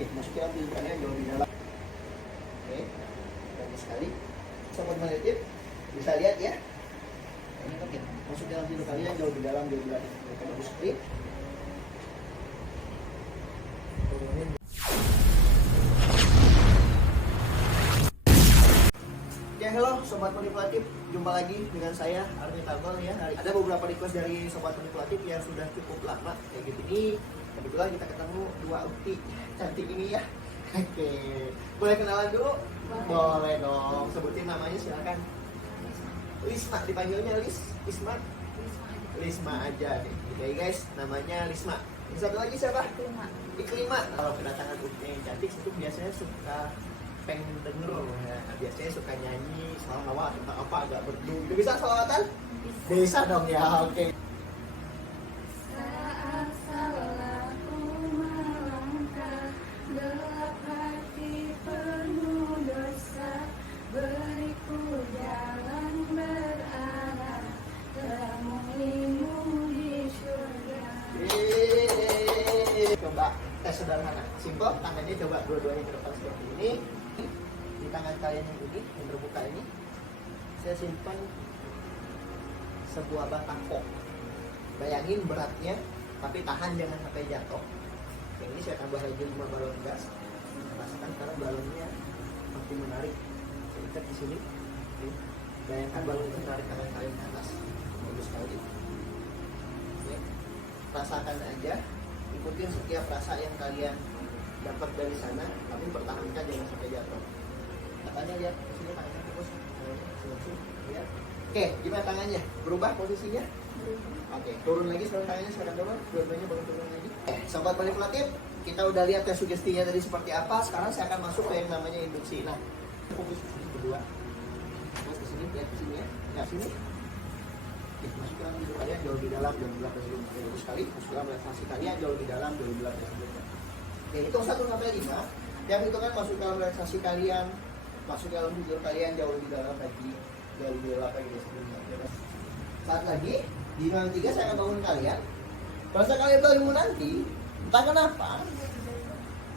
Oke, masukin tidur kalian jauh di dalam. Oke, bagus sekali. Sobat Relatif, bisa lihat ya. Ini oke, masuk dalam tidur kalian jauh di dalam, jauh di dalam. Oke, bagus sekali. Turunin. Ya, halo Sobat Manipulatif, jumpa lagi dengan saya Arni Tabel ya. Ada beberapa request dari Sobat Manipulatif yang sudah cukup lama kayak gitu ini. Kebetulan kita ketemu dua ukti cantik ini ya. Oke, boleh kenalan dulu? Boleh dong, sebutin namanya silakan. Lisma, dipanggilnya Lisma? Lisma aja nih. Oke guys, namanya Lisma. Yang satu lagi siapa? Iklima. Kalau kedatangan ukti yang cantik itu biasanya suka pengen denger ya. Biasanya suka nyanyi salawat tentang apa agak berdu. Bisa salawatan? Bisa dong ya. Oke. Coba tes sederhana, simple, tangannya coba dua-duanya ke depan seperti ini. Di tangan kalian yang ini, yang terbuka ini, saya simpan sebuah batang kok. Bayangin beratnya, tapi tahan jangan sampai jatuh. Yang ini saya tambah lagi 5 balon gas. Rasakan karena balonnya makin menarik. Saya ikat di sini. Bayangkan balon itu menarik tangan kalian ke atas. Bagus sekali. Oke. Rasakan aja. Ikutin setiap rasa yang kalian dapat dari sana, tapi pertahankan jangan sampai jatuh. Tangannya lihat di sini, tangannya fokus. Lihat. Oke, gimana tangannya? Berubah posisinya? Oke, turun lagi sekarang tangannya, sekarang turun. Dua-duanya baru turun lagi. Sobat Manipulatif, kita udah lihat ya sugestinya tadi seperti apa. Sekarang saya akan masuk ke yang namanya induksi. Nah, fokus di sini berdua. Fokus di sini, lihat di sini ya. Nah, sini. Masukkan tidur kalian jauh di dalam, jauh di belakang sebelum bagus sekali. Masukkan relaksasi kalian jauh di dalam, jauh di belakang sebelumnya. Oke, hitung 1 sampai 5. Yang hitungan masuk dalam relaksasi kalian, masuk dalam tidur kalian jauh di dalam lagi, jauh di belakang sebelumnya. Saat lagi di 3 saya akan bangun kalian. Pada saat kalian bangun nanti, entah kenapa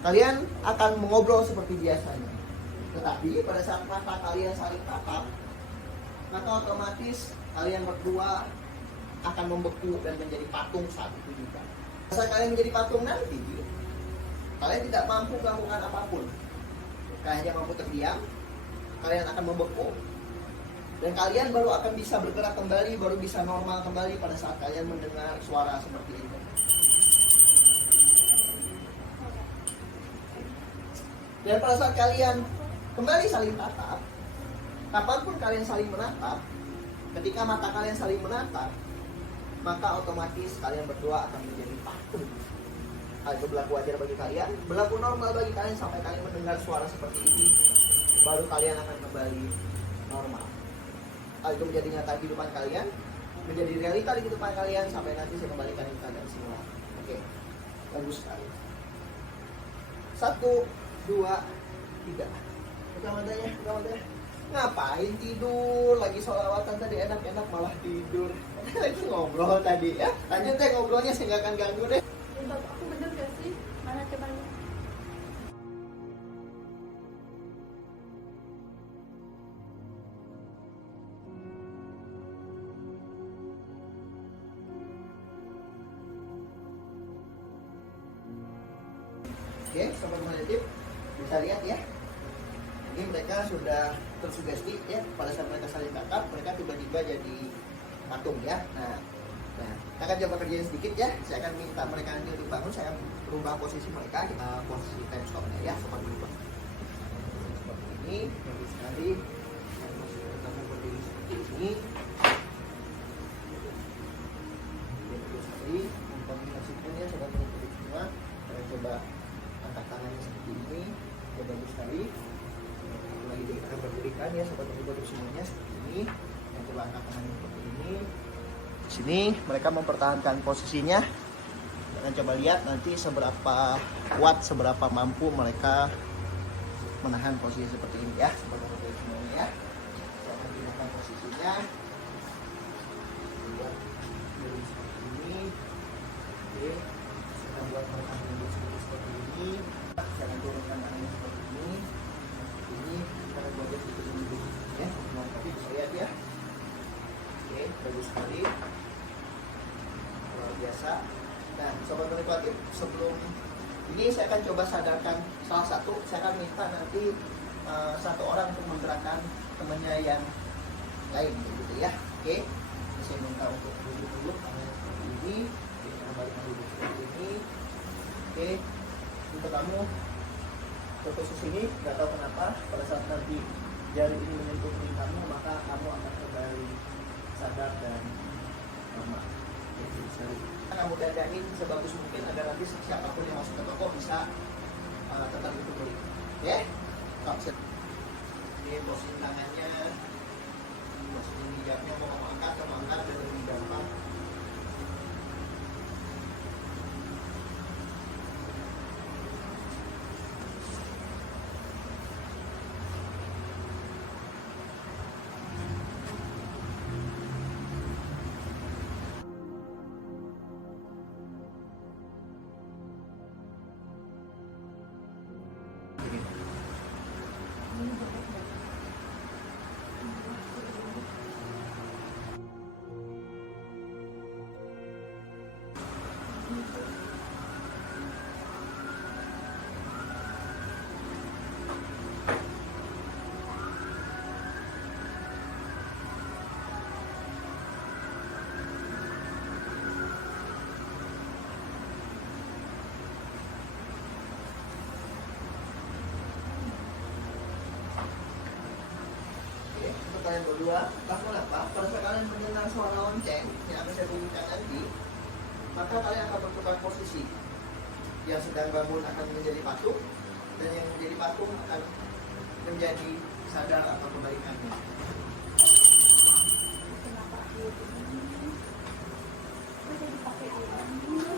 kalian akan mengobrol seperti biasanya. Tetapi pada saat mata kalian saling tatap, maka otomatis kalian berdua akan membeku dan menjadi patung saat itu juga. Saat kalian menjadi patung nanti, kalian tidak mampu melakukan apapun. Kalian hanya mampu terdiam, kalian akan membeku, dan kalian baru akan bisa bergerak kembali, baru bisa normal kembali pada saat kalian mendengar suara seperti ini. Dan pada saat kalian kembali saling tatap, kapanpun kalian saling menatap, ketika mata kalian saling menatap, maka otomatis kalian berdua akan menjadi patung. Hal itu berlaku wajar bagi kalian, berlaku normal bagi kalian sampai kalian mendengar suara seperti ini, baru kalian akan kembali normal. Hal itu menjadi nyata kehidupan kalian, menjadi realita di kehidupan kalian sampai nanti saya kembalikan ke kalian semua. Oke, bagus sekali. 1, 2, 3. Buka matanya. Ngapain tidur? Lagi sholawatan tadi enak-enak malah tidur. Lagi ngobrol tadi ya. Lanjut deh ngobrolnya, saya nggak akan ganggu deh. Ya, aku bener gak sih? Mana coba lihat. Oke, Sobat Manipulatif, bisa lihat ya. Ini mereka sudah tersugesti ya, pada saat mereka saling tatap, mereka tiba-tiba jadi patung ya. Nah, kita akan coba kerjain sedikit ya. Saya akan minta mereka ini untuk bangun, saya rubah posisi mereka, kita posisi time stopnya ya, seperti ini. Seperti ini, bagus sekali. Kamu berdiri seperti ini. Bagus sekali, mengkombinasikan ya, Sobat Manipulatif semua. Saya coba angkat tangannya seperti ini, ya bagus sekali. Lagi kita berdirikan ya Sobat Manipulatif semuanya seperti ini. Yang coba angkat tangannya seperti ini. Sini mereka mempertahankan posisinya. Dan coba lihat nanti seberapa kuat, seberapa mampu mereka menahan posisi seperti ini ya, Sobat Manipulatif semuanya ya. Saya akan gunakan posisinya. Buat seperti ini. Oke. Kita buat mereka menunduk seperti ini. Jangan Ini saya akan coba sadarkan salah satu. Saya akan minta nanti satu orang untuk menggerakkan temannya yang lain, gitu ya. Oke, saya minta untuk duduk dulu seperti ini. Kita kembalikan duduk seperti ini. Oke, untuk kamu ke posisi ini, nggak tahu kenapa pada saat nanti jari ini menyentuh telinga kamu, maka kamu akan kembali sadar dan normal. Kamu dandanin sebagus mungkin agar nanti siapapun yang masuk ke toko bisa tertarik untuk beli. Ya? Ini posisi tangannya, posisi hijabnya mau kamu angkat dan lebih gampang. Kalian berdua, karena apa? Pada saat kalian mendengar suara lonceng yang akan saya bunyikan nanti, maka kalian akan bertukar posisi. Yang sedang bangun akan menjadi patung, dan yang menjadi patung akan menjadi sadar atau kebalikannya. Kenapa gitu? Kok jadi pakai ini?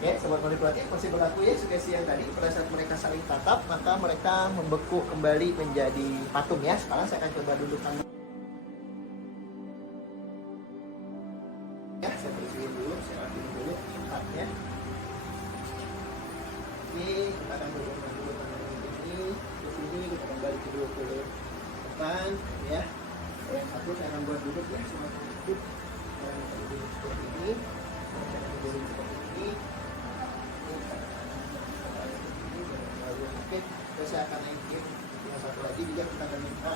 Ya, sobat manipulatif masih berlaku ya sugesti yang tadi. Pada saat mereka saling tatap, maka mereka membeku kembali menjadi patung ya. Sekarang saya akan coba dudukkan. Ya, saya bersihin dulu, saya rapiin dulu tempatnya. Ini kita akan dudukkan dulu ini, terus ini kita kembali ke dulu ke depan, ya. Satu saya akan buat duduk ya, sobat manipulatif. Saya akan duduk seperti ini, saya akan duduk seperti ini. Oke, terus saya akan naikin yang satu lagi juga kita akan minta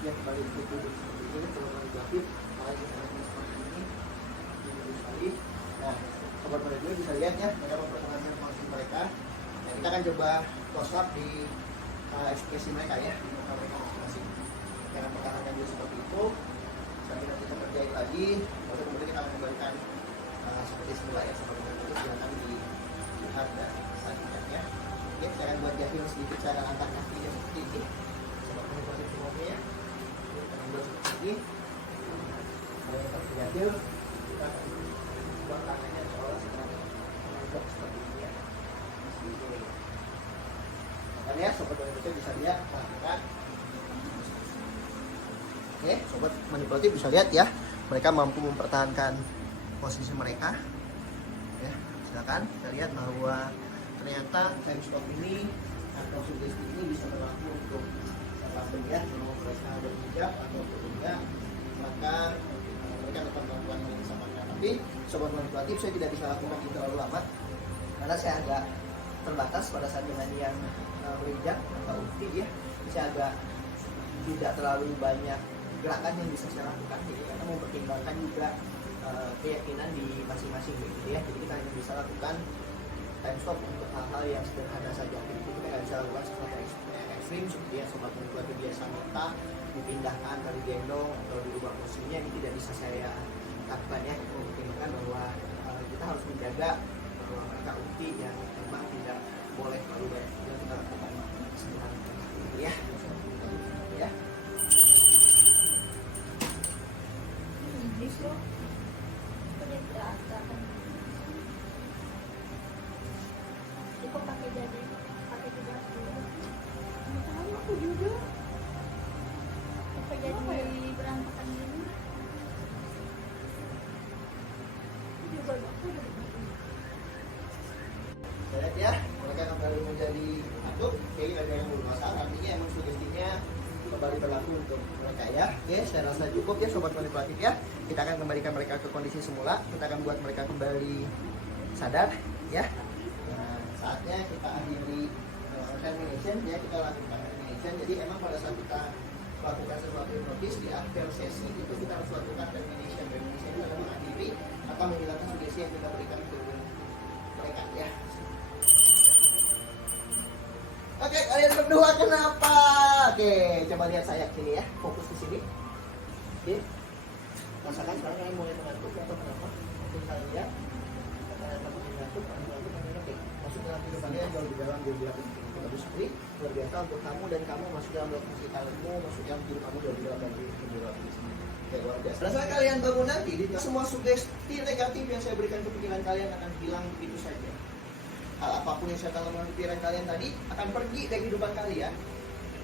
dia kembali duduk seperti ini, sobat manipulatif. Lagi kita akan seperti ini, ini sekali. Nah, sobat manipulatif bisa lihat ya, mereka mempertahankan fungsi mereka. Nah, kita akan coba close up di ekspresi mereka ya, di muka mereka masing-masing. Kita akan pertahankan dulu seperti itu. Sampai nanti kita kerjain lagi, lalu kemudian kita akan kembalikan seperti semula ya, sobat manipulatif. Silakan dilihat dan saksikan ya. Oke, saya akan buat jahil sedikit, saya akan angkat kakinya seperti ini. Sobat manipulatif semuanya ya. Kita akan buat seperti ini. Kalau yang pakai jahil, kita akan buat tangannya seolah sedang menangkap seperti ini ya. Makanya sobat manipulatif bisa lihat, perhatikan. Oke, sobat manipulatif bisa lihat ya, mereka mampu mempertahankan posisi mereka. Ya, silakan kita lihat bahwa ternyata time stop ini atau sugesti ini bisa berlaku untuk siapapun ya, mau mereka ada hijab atau tidak, maka mereka dapat melakukan hal yang sama. Tapi sobat manipulatif saya tidak bisa lakukan itu terlalu lama karena saya agak terbatas pada saat dengan yang berhijab atau ukti ya, saya agak tidak terlalu banyak gerakan yang bisa saya lakukan, jadi karena mempertimbangkan juga keyakinan di masing-masing gitu ya. Jadi kita hanya bisa lakukan time stop untuk hal-hal yang sederhana saja. Jadi kita nggak bisa lakukan sesuatu yang ekstrim seperti yang sobat membuat kebiasaan otak dipindahkan dari gendong atau diubah posisinya, ini tidak bisa saya lakukan ya. Mempertimbangkan bahwa kita harus menjaga bahwa mereka ukti yang memang tidak boleh terlalu banyak yang kita lakukan sebenarnya gitu ya. Ya. Inggris loh. Udah berantakan. Itu pakai jadi pakai juga dulu. Tahu aku juga. Pakai jadi berantakan gini. Juga aku udah. Saya lihat ya, mereka kembali menjadi akut. Jadi ada yang bermasalah, artinya emang sugestinya kembali berlaku untuk mereka ya. Oke, saya rasa cukup ya sobat manipulatif ya. Kita akan kembalikan mereka ke kondisi semula. Kita akan buat mereka kembali sadar ya. Nah, saatnya kita akhiri termination ya, kita lakukan termination. Jadi emang pada saat kita lakukan sesuatu hipnotis di akhir sesi itu kita harus lakukan termination. Termination itu adalah mengakhiri atau menghilangkan sugesti yang kita berikan ke mereka ya. Oke, kalian berdua kenapa? Oke, coba lihat sayap sini ya, fokus di sini. Oke, rasakan sekarang kalian mulai mengantuk atau kenapa? Mungkin kalian lihat, kalian mulai mengantuk, oke. Masuk dalam hidup kalian jauh di dalam, jauh di dalam. Bagus sekali, luar biasa untuk kamu dan kamu masuk dalam lokasi kalianmu, masuk dalam hidup kamu jauh di dalam dan di dalam. Oke, luar biasa. Rasakan kalian bangun nanti, semua sugesti negatif yang saya berikan ke pikiran kalian akan hilang begitu saja. Hal apapun yang saya tanamkan di pikiran kalian tadi akan pergi dari kehidupan kalian,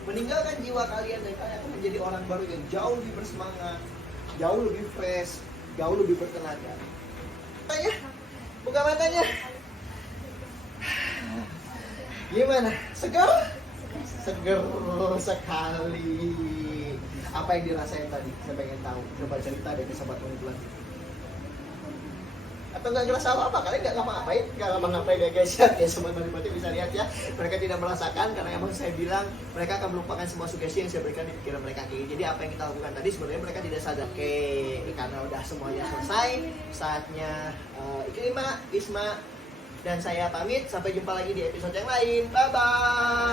meninggalkan jiwa kalian, dan kalian akan menjadi orang baru yang jauh lebih bersemangat, jauh lebih fresh, jauh lebih bertenaga. Tanya, buka matanya. Gimana? Segar? Seger sekali. Apa yang dirasain tadi? Saya pengen tahu. Coba cerita dari sobat manipulatif. Atau nggak ngerasa apa-apa, kalian nggak ngapa-ngapain, ya guys ya. Ya sobat manipulatif bisa lihat ya, mereka tidak merasakan karena emang saya bilang mereka akan melupakan semua sugesti yang saya berikan di pikiran mereka. Jadi apa yang kita lakukan tadi sebenarnya mereka tidak sadar. Oke, karena udah semuanya selesai, saatnya Ikrimah, Isma, dan saya pamit. Sampai jumpa lagi di episode yang lain. Bye bye.